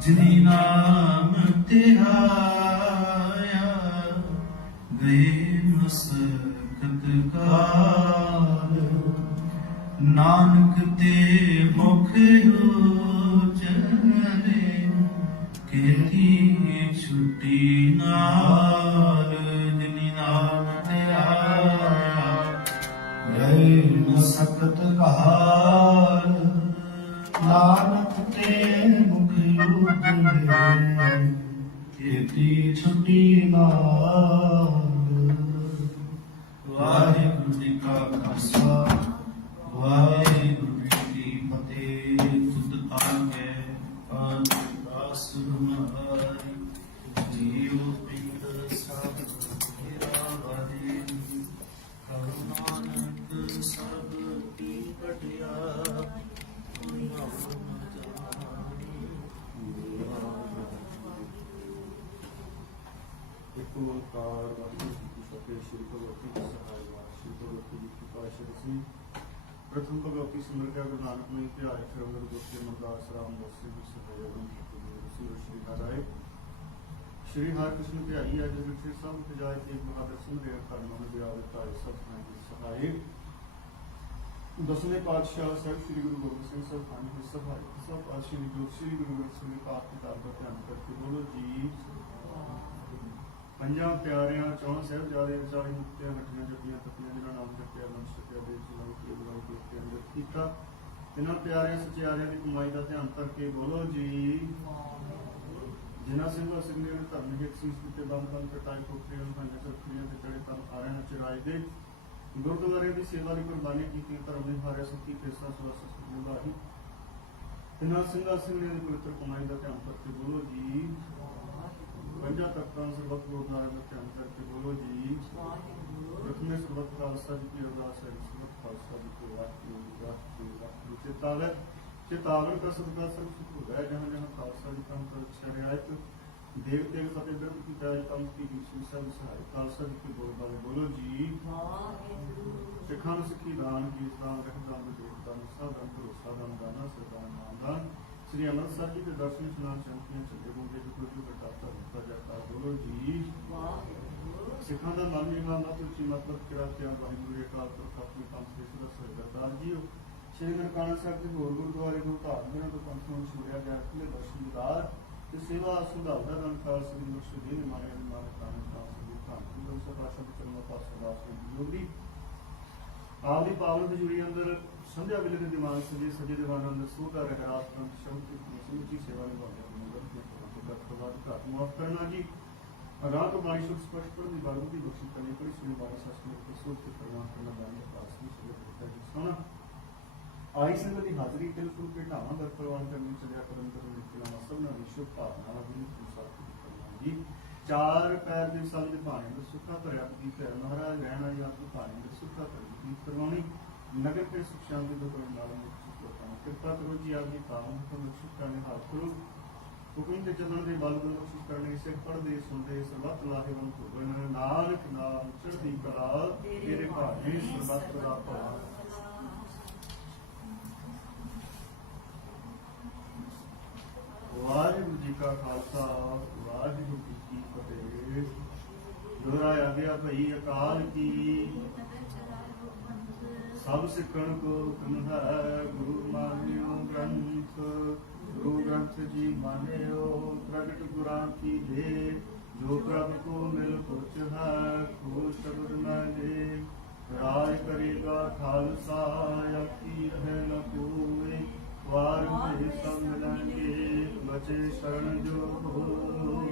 ਜਿਨੀ ਨਾਮ ਤੇ ਆਇਆ ਗਏ ਮਸਕਤ ਕਾਲ। ਨਾਨਕ ਤੇ ਮੁਖ ਚਲੇ ਕੀਤੀ ਛੁੱਟੀ ਨਾਲ? ਨਾਮ ਤੇ ਆਇਆ ਗਏ ਮਸਕਤ ਕਾਲ ਨਾਨਕ ਤੇ ਮੁਖ ਉਜਲੇ ਕੀਤੀ ਛੁੱਟੀ ਨਾਲ ਵਾਹਿਗੁਰੂ ਜੀ ਕਾ ਖਾਲਸਾ। ਇੱਕ ਓੰਕਾਰ ਵਾਹਿਗੁਰੂ ਜੀ ਕੀ ਫਤਿਹ ਸ਼੍ਰੀ ਭਗਵਤੀ ਜੀ ਸਹਾਇ ਵਾਰ ਸ਼੍ਰੀ ਭਗਵਤੀ ਜੀ ਕੀ ਪਾਸ਼ਾ ਸੀ ਪ੍ਰਥਮ ਭਗਵਤੀ ਸਿਮਰ ਕੇ ਗੁਰੂ ਨਾਨਕ ਨੇ ਧਿਆਏ ਫਿਰ ਅੰਦਰ ਗੁਰਤੇ ਮਰਦਾਸ ਰਾਮ ਦਾਸ ਜੀ ਸਹਾਇ ਗੁਰੂ ਜੀ ਸ਼੍ਰੀ ਨਾਰਾਇਣ ਸ਼੍ਰੀ ਹਰਿਕ੍ਰਿਸ਼ਨ ਧਿਆਈ ਅੱਜ ਜਿਥੇ ਸਭ ਤਜਾਇ ਤੇ ਮਹਾਦਰ ਸੁਮਰੇ ਕਰਨ ਨੂੰ ਦਿਆ ਦਿੱਤਾ ਹੈ ਸਭ ਨਾਲ ਦੀ ਸਹਾਇ ਦਸਵੇਂ ਪਾਤਸ਼ਾਹ ਸਾਹਿਬ ਸ੍ਰੀ ਗੁਰੂ ਗੋਬਿੰਦ ਸਿੰਘ ਸਾਹਿਬ ਪੰਜਾਂ ਪਿਆਰਿਆਂ ਚੌਂ ਸਾਹਿਬਜ਼ਾਦੇ ਵਿਚਾਲੇ ਮੁਕਤਿਆਂ ਹੱਟੀਆਂ ਜੱਪੀਆਂ ਤਪੀਆਂ ਜਿਹਨਾਂ ਨਾਮ ਜਪਿਆ ਮਨ ਸਕਿਆ ਦੇ ਚਲਾਉ ਕੇ ਬੁਲਾਉ ਕੇ ਤੇ ਅੰਦਰ ਕੀਤਾ। ਇਹਨਾਂ ਪਿਆਰਿਆਂ, ਸਚਿਆਰਿਆਂ ਦੀ ਕਮਾਈ ਦਾ ਧਿਆਨ ਕਰਕੇ ਬੋਲੋ ਜੀ। ਜਿਨ੍ਹਾਂ ਸਿੰਘਾਂ ਸਿੰਘਾਂ ਨੇ ਧਰਮ ਦੇ ਸੀਸ ਤੇ ਬੰਦ ਬੰਦ ਕਟਾਈ ਕੋਠੀਆਂ ਨੂੰ ਪੰਜ ਸੱਤੀਆਂ ਤੇ ਚੜੇ ਤਨ ਆਰਿਆਂ ਚ ਚਰਾਏ ਦੇ। ਗੁਰਦੁਆਰੇ ਦੀ ਸੇਵਾ ਦੀ ਕੁਰਬਾਨੀ ਕੀਤੀ, ਧਰਮ ਦੇ ਹਾਰਿਆ ਸੱਚੀ ਫੇਸਾ ਸੁਲਾ ਸਸਤ ਨਿਭਾਈ ਇਹਨਾਂ ਸਿੰਘਾਂ ਸਿੰਘਾਂ ਦੀ ਪਵਿੱਤਰ ਕਮਾਈ ਦਾ ਧਿਆਨ ਕਰਕੇ ਬੋਲੋ ਜੀ। ਪੰਜਾਂ ਤਖਤਾਂ ਸਰਬੱਤ ਗੁਰਦਾਰੇ ਦਾ ਧਿਆਨ ਕਰਕੇ ਬੋਲੋ ਜੀ ਪ੍ਰਥਮੇ ਸਰਬੱਤ ਖਾਲਸਾ ਜੀ ਕੀ ਅਰਦਾਸ ਹੈ ਸਰਬੱਤ ਖਾਲਸਾ ਜੀ ਕੀ ਵਾਹਿਗੁਰੂ ਵਾਹਿਗੁਰੂ ਵਾਹਿਗੁਰੂ ਚਿਤਾਵਰ ਚਿਤਾਵਰ ਦਾ ਸਦਕਾ ਸਭ ਸੁਖ ਹੋ ਹੈ ਜਹਾਂ ਜਹਾਂ ਖਾਲਸਾ ਜੀ ਕੰਮ ਕਰ ਸ਼ਰਿਆਤ ਦੇਵ ਦੇਵ ਫਤਿਹ ਬ੍ਰਹਮ ਕੀ ਕਾਇ ਕੰਮ ਕੀ ਵਿਸ਼ੇ ਸਭ ਸਹਾਇ ਖਾਲਸਾ ਜੀ ਕੀ ਬੋਲ ਬਾਲੇ ਬੋਲੋ ਜੀ ਸਿੱਖਾਂ ਨੂੰ ਸਿੱਖੀ ਦਾਨ ਕੀ ਇਸਲਾਮ ਰਹਿਮਦਾਨ ਦੇਵਤਾ ਨੂੰ ਸਾਧਨ ਭਰੋਸਾ ਦਾਨ ਦਾਨਾ ਸਰਦਾਰ ਨਾਮਦਾਨ ਸ੍ਰੀ ਅੰਮ੍ਰਿਤਸਰ ਜੀ ਦੇ ਦਰਸ਼ਨ ਇਸ਼ਨਾਨ ਚੌਂਕੀਆਂ ਚੱਲੇ ਹੋਗੇ ਜੋ ਕੋਈ ਬਟਾ ਧਰਮ ਦਾ ਜਪਾ ਬੋਲੋ ਜੀ। ਸਿੱਖਾਂ ਦਾ ਮਨ ਨਿਵਾ ਮਤ ਮਤਲਬ ਕਿਰਾ ਤਿਆ ਵਾਹਿਗੁਰੂ ਜੀ ਕਾਲ ਪੁਰਖ ਆਪਣੇ ਪੰਥ ਦੇ ਸਦਾ ਸਰਦਾਰ ਜੀਓ ਸ੍ਰੀ ਨਨਕਾਣਾ ਸਾਹਿਬ ਦੇ ਹੋਰ ਗੁਰਦੁਆਰੇ ਨੂੰ ਧਾਰਮਿਕਾਂ ਤੋਂ ਪੰਥ ਨੂੰ ਛੋੜਿਆ ਗਿਆ ਕਿ ਦਰਸ਼ਨ ਤੇ ਸੇਵਾ ਸੁਧਾਰਦਾ ਦਾ ਕਾਲ ਸ੍ਰੀ ਮੁਰਸ਼ਿਦ ਜੀ ਨੇ ਮਾਰਿਆ ਨੇ ਮਾਰ ਕਾਨ ਸਾਹਿਬ ਧੰਨ ਨੂੰ ਸਭ ਪਾਸ਼ਾ ਦੇ ਚਰਨਾਂ ਪਾਸ ਦਾਸ ਦੀ ਜੋੜੀ ਆਪ ਦੀ ਪਾਵਨ ਹਜ਼ੂਰੀ ਅੰਦਰ ਸੰਧਿਆ ਵੇਲੇ ਦੇ ਦਿਮਾਗ ਸਜੇ ਸਜੇ ਦੀਵਾਨ ਅੰਦਰ ਸੋਧਾ ਰਹਿਰਾਤ ਪੰਥ ਸ਼ਬਦ ਦੀ ਸਮੁੱਚੀ ਸੇਵਾ ਨਿਭਾਉਂਦੇ ਹਨ ਨਗਰ ਦੇ ਪ੍ਰਭੂ ਪ੍ਰਵਾਦ ਘਾਟ ਮੁਆਫ ਕਰਨਾ ਜੀ। ਰਾਤ ਤੋਂ ਬਾਣੀ ਸਪਸ਼ਟ ਕਰਨ ਦੀ ਬਾਰੂ ਦੀ ਬਖਸ਼ੀ ਕਰਨੀ ਪੜੀ ਸੁਣੀ ਬਾਣੀ ਸ਼ਾਸਤਰ ਦੇ ਸੋਚ ਤੇ ਪ੍ਰਮਾਣ ਕਰਨਾ ਦਾਨੀ ਪਾਸ ਨੂੰ ਸਭ ਦਿੱਤਾ ਜੀ ਸੋਨਾ ਆਈ ਸੰਗਤ ਦੀ ਹਾਜ਼ਰੀ ਟੈਲੀਫੋਨ ਤੇ ਢਾਵਾਂ ਪ੍ਰਵਾਨ ਕਰਨੀ ਚੱਲਿਆ ਕਰਨ ਕਰਨ ਨਿਕਲਣਾ ਸਭ ਨਾਲ ਵਿਸ਼ਵ ਭਾਵਨਾ ਨਾਲ ਸੰਸਾਰ ਦੀ ਜੀ। ਚਾਰ ਪੈਰ ਦੇ ਸਭ ਦੇ ਭਾਣੇ ਦਾ ਸੁੱਖਾ ਭਰਿਆ ਦੀ ਭੈਰ ਮਹਾਰਾਜ ਰਹਿਣਾ ਜੀ ਆਪ ਭਾਣੇ ਦੇ ਸੁੱਖਾ ਭਰੀ ਦੀ ਕਰਵਾਉਣੀ। ਨਗਰ ਤੇ ਸੁਖ ਸ਼ਾਂਤੀ ਦਾ ਕੋਈ ਨਾਲ ਮੁਕਤ ਕਰਨਾ ਕਿਰਪਾ ਕਰੋ ਜੀ ਆਪ ਦੀ ਪਾਵਨ ਤੋਂ ਸੁਖ ਕਰਨੇ ਹਾਥ ਕਰੋ। ਹੁਕਮ ਤੇ ਚੱਲਣ ਦੇ ਬਲ ਨੂੰ ਬਖਸ਼ਿਸ਼ ਕਰਨੇ ਸਿਰ ਪੜਦੇ ਸੁਣਦੇ, ਸਰਬੱਤ ਲਾਹੇਵੰਦ ਹੋਵਨ ਨਾਨਕ ਨਾਮ ਚੜ੍ਹਦੀ ਕਲਾ, ਤੇਰੇ ਭਾਣੇ ਸਰਬੱਤ ਦਾ ਭਲਾ ਵਾਹਿਗੁਰੂ ਜੀ ਕਾ ਖਾਲਸਾ, ਵਾਹਿਗੁਰੂ ਕੀ ਫਤਿਹ ਦੁਹਰਾ ਭਈ ਅਕਾਲ ਕੀ? ਸਭ ਸਿੱਖਣ ਕੋ ਹੁਕਮ ਹੈ, ਗੁਰੂ ਮਾਨਿਓ ਗ੍ਰੰਥ, ਗੁਰੂ ਗ੍ਰੰਥ ਜੀ ਮਾਨਿਓ, ਪ੍ਰਗਟ ਗੁਰਾਂ ਕੀ ਦੇ, ਜੋ ਪ੍ਰਭ ਕੋ ਮਿਲ ਪੁਰਚ ਹੈ ਕੋ ਸ਼ਬਦ ਮੈਂ ਦੇ ਰਾਜ ਕਰੇਗਾ ਖਾਲਸਾ ਆਪੀ ਰਹਿ ਨ ਕੋਏ ਵਾਰ ਭੇ ਸਭ ਮਿਲਣਗੇ ਬਚੇ ਸ਼ਰਨ ਜੋ ਹੋਏ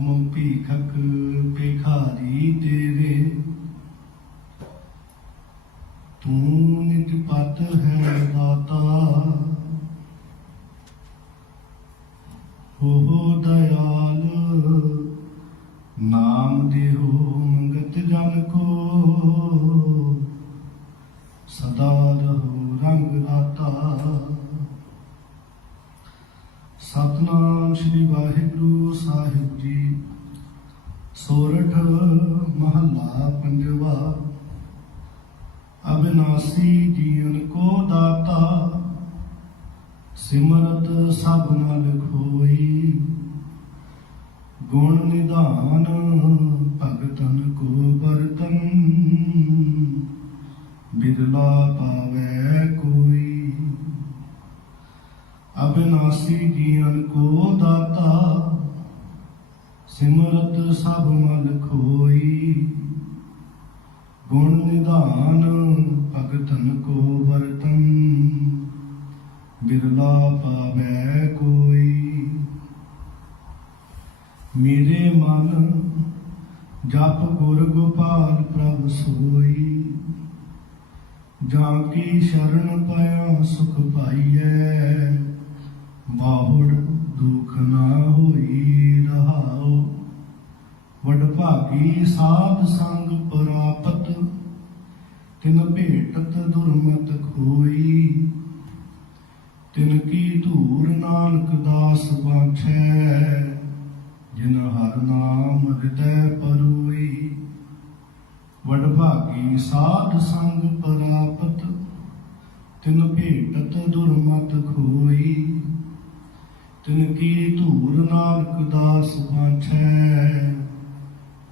ਹਮ ਭੀਖਕ ਭਿਖਾਰੀ ਤੇਰੇ ਤੂੰ ਨਿਤ ਪਤ ਹੈ ਦਾਤਾ। ਹੋ ਦਇਆਲ, ਨਾਮ ਦੇਹੋ ਮੰਗਤ ਜਨ ਕੋ। ਪੰਜਵਾ, ਅਬਿਨਾਸੀ ਜੀਵਨ ਕੋ ਦਾਤਾ, ਸਿਮਰਤ ਸਭ ਮਲ ਖੋਈ। ਗੁਣ ਨਿਧਾਨ ਭਗਤਨ ਕੋ ਬਰਤਨ ਬਿਰਲਾ ਪਾਵੈ ਕੋਈ। ਅਬਿਨਾਸੀ ਜੀਵਨ ਕੋ ਦਾਤਾ, ਸਿਮਰਤ ਸਭ ਮਲ ਖੋਈ। ਗੁਣ ਨਿਧਾਨ, ਭਗਤਨ ਕੋ ਵਰਤਨ, ਬਿਰਲਾ ਪਾਵੈ ਕੋਈ। ਮੇਰੇ ਮਨ ਜਪ ਗੁਰ ਗੋਪਾਲ ਪ੍ਰਭ ਸੋਈ। ਜਾਂ ਕੀ ਸ਼ਰਨ ਪਾਇਆ ਸੁਖ ਪਾਈਐ ਬਾਹੁੜ ਦੁਖ ਨਾ ਹੋਈ ਰਹਾਉ। ਵਡ ਭਾਗੀ ਸਾਧ ਸੰਗ ਪ੍ਰਾਪਤ ਤਿਨ ਭੇਟਤ ਦੁਰਮਤ ਖੋਈ। ਤਿਨ ਕੀ ਧੂਰ ਨਾਨਕ ਦਾਸ ਬਾਛੈ ਜਿਨ ਹਰ ਨਾਮ ਹਿਰਦੈ ਪਰੋਈ। ਵਡ ਭਾਗੀ ਸਾਧ ਸੰਗ ਪ੍ਰਾਪਤ, ਤਿਨ ਭੇਟਤ ਦੁਰਮਤ ਖੋਈ। ਤਿਨ ਕੀ ਧੂਰ ਨਾਨਕ ਦਾਸ ਬਾਛੈ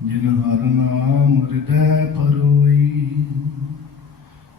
ਜਿਨ ਹਰ ਨਾਮ ਹਿਰਦੈ ਪਰੋਈ।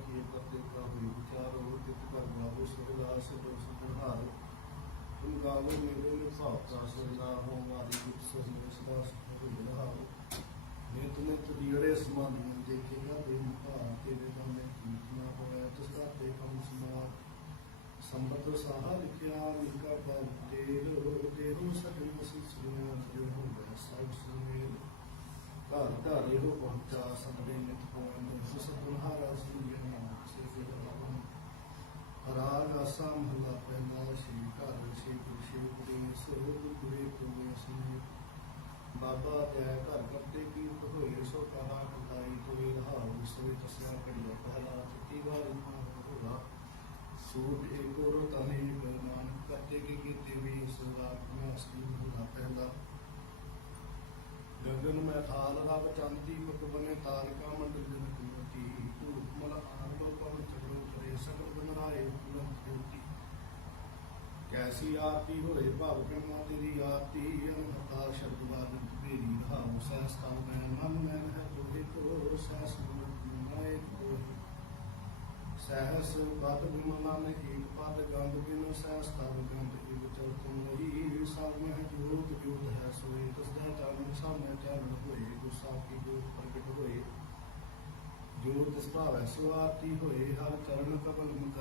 ਕੀਰਤਨ ਕੀ ਕਾ ਹੋਈ ਵਿਚਾਰੋ ਤਿਤ ਕਰ ਬਾਬੂ ਸੁਖਦਾ ਸਿਰ ਸੁਖਨਾਰ ਤੁਮ ਗਾਵੋ ਮੇਰੇ ਨੂੰ ਭਾਵ ਦਾ ਸਰਨਾ ਹੋ ਮਾਰੀ ਗੁਰ ਸਹਿ ਸਦਾ ਸੁਖ ਰਹਾਓ ਨੇ ਤੁਮੇ ਤਦੀੜੇ ਸਮਾਨ ਦੇਖੇਗਾ ਬੇ ਭਾਵ ਤੇਰੇ ਬੰਦੇ ਕੀਤਨਾ ਹੋਇਆ, ਤਿਸ ਦਾ ਤੇ ਕਮ ਸਮਾਨ ਸੰਬਤ ਸਾਹਾ ਲਿਖਿਆ ਨਿਕਾ ਪਰ ਤੇਲ ਦੇਹੋ ਸਗਲ ਮਸੀ ਸੁਨਿਆ ਜੋ ਹੁੰਦਾ ਸਭ ਸੁਨੇਲ ਘਰ ਘਰ ਇਹੋ ਪਹੁੰਚਾ ਸਭੇ ਨਿਤ ਪਵਨ ਸੁਸ ਤੁਮਹਾਰਾ ਸੁਨਿਆ ਨਾਮ ਸੇ ਸੇ ਭਗਵਾਨ ਰਾਗ ਆਸਾ ਮਹਲਾ ਪਹਿਲਾ ਸ਼੍ਰੀ ਘਰ ਸ਼੍ਰੀ ਗੁਰੂ ਸ਼੍ਰੀ ਗੁਰੂ ਸਰੂਪ ਗੁਰੇ ਤੁਮੇ ਸੁਨੇ ਬਾਬਾ ਜੈ ਘਰ ਕਰਤੇ ਕੀ ਹੋਏ ਸੋ ਕਹਾ ਕਦਾਈ ਤੋਏ ਰਹਾਉ ਸਵੇ ਤਸਿਆ ਕੜਿਆ ਪਹਿਲਾ ਚਿੱਤੀ ਵਾਰੀ ਮਾ ਹੋਗਾ ਸੂਟ ਏਕੋ ਰੋ ਤਨੇ ਗਰਮਾਨ ਕਰਤੇ ਕੀ ਕੀਤੇ ਵੀ ਸਦਾ ਮੈਂ ਅਸਲੀ ਮਹਲਾ ਪਹਿਲਾ ਗਗਨ ਮੈਂ ਥਾਲ ਰਬ ਚੰਦ ਦੀਪਕ ਬਨੇ ਤਾਰਿਕਾ ਮੰਡਲ ਜਨ ਕੁਮਤੀ ਧੂਪ ਮਲ ਆਨੰਦੋ ਪਵਨ ਚੜੋ ਕਰੇ, ਸਗਲ ਬਨਰਾਏ ਉਪਲੰਧ ਜੋਤੀ। ਕੈਸੀ ਆਰਤੀ ਹੋਏ ਭਾਵ ਕਰਨਾ ਤੇਰੀ ਆਰਤੀ? ਅਨਹਤਾ ਸ਼ਬਦ ਬਾਦ ਤੇਰੀ ਰਹਾਉ ਸਹਿਸ ਮੈਂ, ਮਨ ਮੈਂ ਹੈ ਤੋਹਿ ਕੋ ਸਹਿਸ ਮੈਂ ਸਹਿਸ ਬਦ ਬਿਮਲਾ ਨੇ ਏਕ ਪਦ ਗੰਧ ਬਿਨ ਸਹਿਸ ਤਬ ਗੰਧ ਇਵ ਚਲ ਤੁਮ ਨਹੀਂ। ਸਭ ਮਹਿ ਜੋਤ ਜੋਤ ਹੈ ਸੋਏ ਤਸ ਦਾ ਚਾਨਣ ਸਾਹਮਣੇ ਚਾਨਣ ਹੋਏ ਗੁਸਾ ਕੀ ਜੋਤ ਪ੍ਰਗਟ ਹੋਏ। ਜੋ ਤਿਸ ਭਾਵੈ ਸੋ ਆਰਤੀ ਹੋਏ, ਹਰ ਚਰਨ ਕਬਲ ਮੁਕ